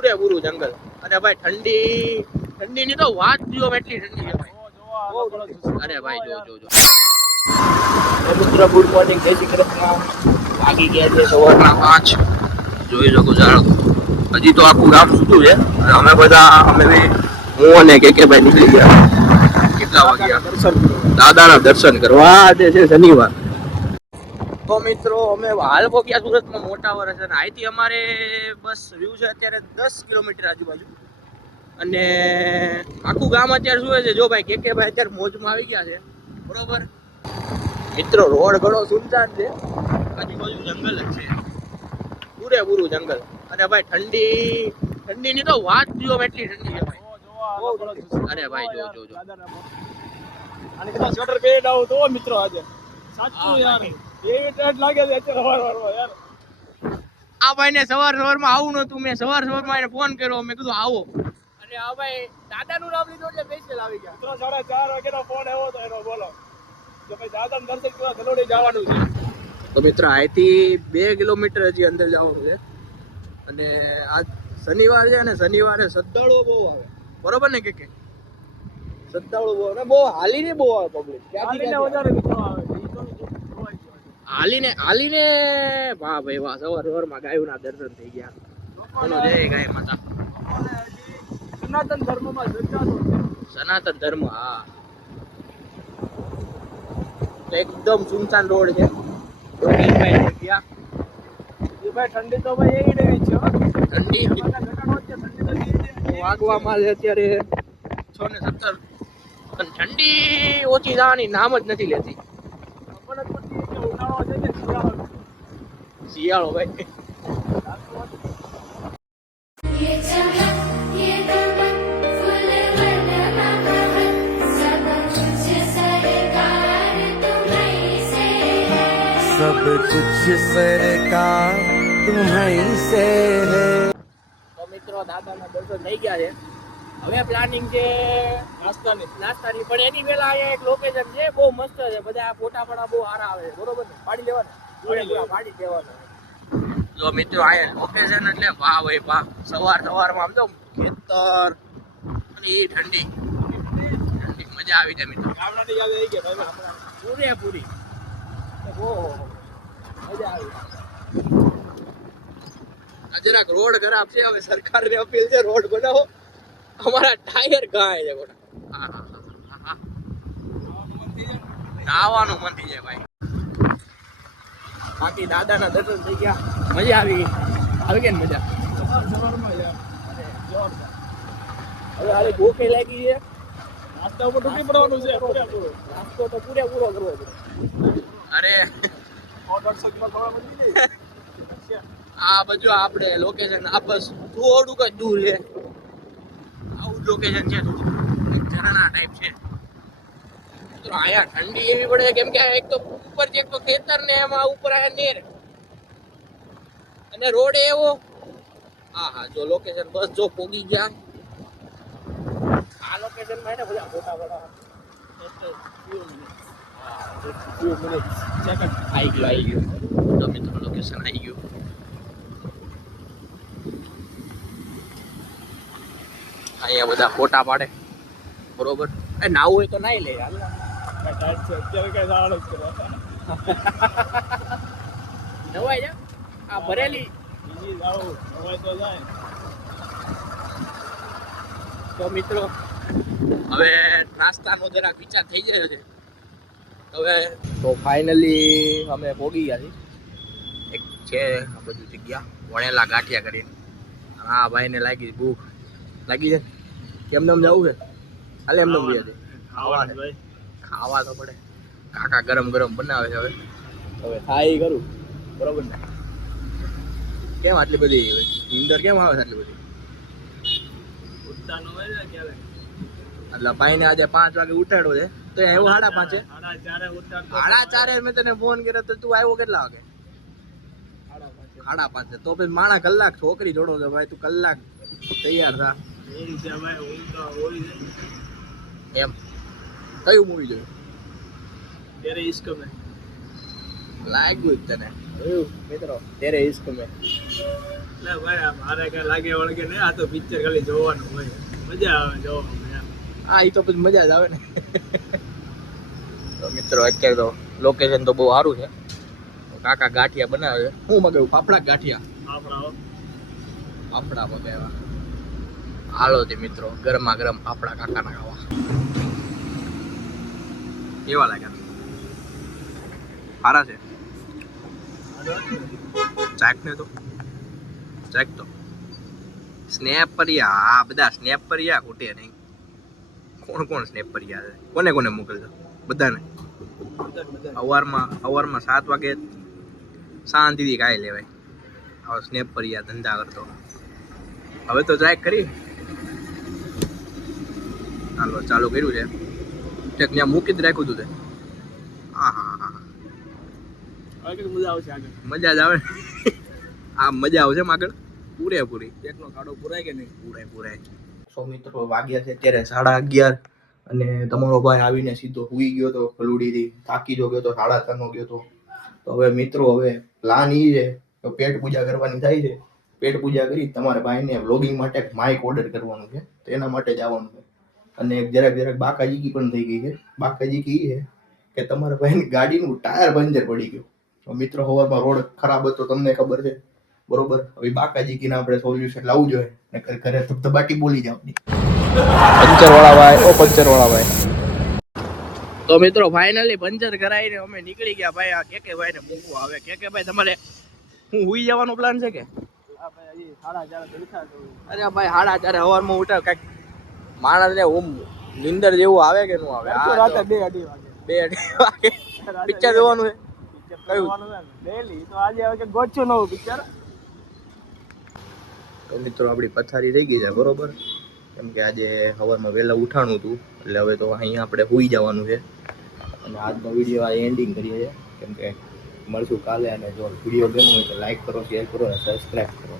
પૂરેપૂરું જંગલ. અને ભાઈ ઠંડીની તો વાત જો એટલી ઠંડી છે ભાઈ. અરે ભાઈ જો મિત્રો ગુડ મોર્નિંગ, જય શ્રી કૃષ્ણ. વાગી ગયા છે સવારના 5. જોઈ શકો જાણો, હજી તો આખું ગામ સૂતું છે. અમે બી હું અને કે ભાઈ નીકળી ગયા. કેટલા વાગ્યા? દાદાના દર્શન કરવા. આજે છે શનિવાર. તો મિત્રો અમે હાલ પહોંચ્યા સુરતમાં મોટા વર્ષ, અને અહીંથી અમારે બસ વ્યૂ છે અત્યારે 10 કિલોમીટર આજુબાજુ. અને આખું ગામ અત્યારે શું છે, જો ભાઈ કે ભાઈ અત્યારે મોજમાં આવી ગયા છે. બરોબર મિત્રો, રોડ ઘણો સુનસાન છે, આજુબાજુ જંગલ જ છે, પૂરેપૂરું જંગલ. અને ભાઈ ઠંડીની તો વાત જો એટલી ઠંડી છે ભાઈ. અરે ભાઈ જો અને કદાચ સ્વેટર પહેરીને આવું તો મિત્રો આજે સાચું યાર એવી ટેટ લાગે છે અત્યારે સવારમાં યાર. આ ભાઈને સવારમાં આવું નતું. મેં સવારમાં એને ફોન કર્યો, મેં કીધું આવો. અને આ ભાઈ દાદાનું નામ લીધું એટલે સ્પેશિયલ આવી ગયા. મિત્રો 4:30 વાગ્યાનો ફોન આવ્યો હતો એનો. બોલો કે ભાઈ દાદાનું દર્શન કરવા ગલોડી જવાનું છે. તો મિત્ર અહીંથી 2 કિલોમીટર હજી અંદર જવાનું છે. અને આજ શનિવાર છે, અને શનિવારે શ્રદ્ધાળુઓ બહુ આવે. બરોબર ને કે શ્રદ્ધાળુઓ બહુ, અને બહુ હાલીને બહુ આવે પબ્લિક. હાલીને વધારે મિત્રો આવે. હાલીને વાહ ભાઈ વાહ. સવારમાં ગાયોના દર્શન થઈ ગયા. બોલો જય ગાય માતા. સનાતન ધર્મમાં શ્રદ્ધા તો છે. સનાતન ધર્મ, હા. એકદમ સુનસાન રોડ છે. ઠંડી તો ભાઈ એવી દેવી છે. ઠંડી વાગવામાં છે અત્યારે 6:17. અને ઠંડી ઓછી થવાની નામ જ નથી લેતી. ઉનાળો છે કે શિયાળો ભાઈ. सब कुछ सरकार तुम्हीं से है. તો મિત્રો દાદાના દર્શન થઈ ગયા છે. હવે પ્લાનિંગ છે નાસ્તાની. પણ એની પહેલા અહીંયા એક લોકેશન છે, બહુ મસ્ત છે. બધા ફોટા પણ બહુ સારા આવે છે. બરોબર ને? પાડી લેવાના. પાડી દેવાના. જો મિત્રો અહીંયા લોકેશન એટલે વાહ ભાઈ વાહ. સવારમાં આમ તો ખેતર અને એ ઠંડી મજા આવી જાય મિત્રો. ગામડાની યાદ આવી ગઈ ભાઈ. પૂરેપૂરી મજા આવી. જરાક રોડ ખરાબ છે. હવે સરકારને અપીલ છે, રોડ બનાવો. અમારા ટાયર ગાય છે ગોટા. નાવાનું મન થઈ જાય ભાઈ. બાકી દાદાના દર્શન થઈ ગયા, મજા આવી કે મજા. હવે હાલે ભૂખે લાગી છે. નાસ્તા ઉપર તૂટી પડવાનું છે. નાસ્તો તો પૂરેપૂરો કરવો છે. અરે આ બધું આપણે લોકેશન આ બસ થોડુંક જ દૂર છે. આવું લોકેશન છે, થોડું ઝરણા ટાઈપ છે. તો અહીંયા ઠંડી એવી પડે કેમ કે એક તો ઉપર છે, એક તો ખેતર ને એમાં ઉપર આયા નેર અને રોડ એવો. હા જો લોકેશન બસ જો પોગી ગયા. આ લોકેશન માં ને બધા ફોટા પડાવવા આવી ગયું. તો મિત્રો લોકેશન આવી ગયું. અહીંયા બધા ફોટા પાડે. બરોબર. નાવું હોય તો નાઈ લે. અત્યારે કઈ દાડો જ કરવા નવાઈ જા. આ ભરેલી બીજી દાડો નવાઈ તો જાય. તો મિત્રો હવે નાસ્તાનો જરાક વિચાર થઈ ગયો છે. હવે તો ફાઇનલી અમે પોગી ગયા છીએ. એક છે આ બધું જગ્યા વણેલા ગાંઠિયા કરીને. આ ભાઈને લાગી ભૂખ લાગી છે. કેમને જવું છે? હાલે એમને ખાવા તો પડે. કાકા ગરમ બનાવે છે. હવે ખાઈ કરું. બરોબર ને? કેમ આટલી બધી નીંદર કેમ આવે છે? આટલી બધી એટલે ભાઈને આજે 5 વાગે ઉઠાડ્યો છે, તો આવ્યો 5:30. 4:30 મેં તને ફોન કર્યો તો તું આવ્યો કેટલા વાગે? 5:30. તો પછી માણા કલાક છોકરી જોડો છે ભાઈ. તું કલાક તૈયાર થા. એમ કયું મૂવી જોયું? તેરે ઇશ્ક મેં લાગ્યું તને? મિત્રો તેરે ઇશ્ક મેં એટલે ભાઈ આ મારે કઈ લાગે વળગે નહીં, આ તો પિક્ચર ખાલી જોવાનું હોય, મજા આવે જોવામાં. હા એ તો પછી મજા જ આવે ને. તો મિત્રો અત્યારે તો લોકેશન તો બહુ સારું છે. કાકા ગાંઠિયા બનાવે છે. હું મગાવ્યું ફાફડા ગાંઠિયા. ફાફડા મગાવ્યા. હાલો તે મિત્રો ગરમા ગરમ ફાફડા કાકાના ખાવા. કેવા લાગ્યા? સારા છે. ચાક ને તો ચાક તો સ્નેપ પર્યા. આ બધા સ્નેપ પર્યા ખોટે નહીં. કોણ કોણ સ્નેપ પર્યા છે? કોને કોને મોકલજો? બધાને. સવારમાં 7 વાગે શાંતિથી કાંઈ લેવાય. હવે સ્નેપ પર્યા ધંધા કરતો. હવે તો ચાક કરી. હાલો ચાલુ કર્યું છે. ત્યાં મૂકી જ રાખ્યું હતું તે. હા હા હા મજા આવશે આગળ. મજા જ આવે. આ મજા આવશે આગળ પૂરેપૂરી. એકનો કાઢો પુરાય કે નહીં? પૂરે. સો મિત્રો વાગ્યા છે અત્યારે 11:30 અને તમારો ભાઈ આવીને સીધો હુઈ ગયો તો ફલુડીથી. થાકી જો ગયો તો 3:30 ગયો તો. તો હવે મિત્રો હવે પ્લાન એ છે કે પેટ પૂજા કરવાની થાય છે. પેટ પૂજા કરી તમારા ભાઈને વ્લોગિંગ માટે માઇક ઓર્ડર કરવાનું છે. તો એના માટે જવાનું છે. અને જરાક બાકાજીકી પણ થઈ ગઈ છે. બાકાજીકી એ છે કે તમારા ભાઈની ગાડીનું ટાયર પંચર પડી ગયું. તો મિત્રો સવારમાં રોડ ખરાબ હતો તમને ખબર છે બરોબર. હવે બાકાજીકીને આપણે સોલ્યુશન લાવવું જોઈએ. નકર ઘરે ધબધબાટી બોલી જાવ. પંચર વાળા ભાઈ. તો મિત્રો ફાઇનલી પંચર કરાવીને અમે નીકળી ગયા ભાઈ. આ કે ભાઈ ને મૂકવા આવે. કે ભાઈ તમારે હું હુઈ જવાનો પ્લાન છે કે? હા ભાઈ હજી 4:30 બેઠા છો. અરે ભાઈ 4:30 સવારમાં ઉઠાવ કઈક માણસ ને નિંદર જેવું આવે કે નું આવે? રાતે 2-2:30 વાગે. 2-2:30 વાગે પિક્ચર જોવાનું છે. કયું ડેલી તો આજે હવે કે ગોચ્યું નવું પિક્ચર. તો મિત્રો આપણી પથારી રહી ગઈ છે બરોબર. કેમ કે આજે સવારમાં વહેલા ઉઠાણું હતું એટલે હવે તો અહીંયા આપણે સુઈ જવાનું છે. અને આજનો વિડીયો આ એન્ડિંગ કરીએ છીએ. કેમ કે મળશું કાલે. અને જો વિડીયો ગમ્યો હોય તો લાઈક કરો, શેર કરો અને સબસ્ક્રાઈબ કરો.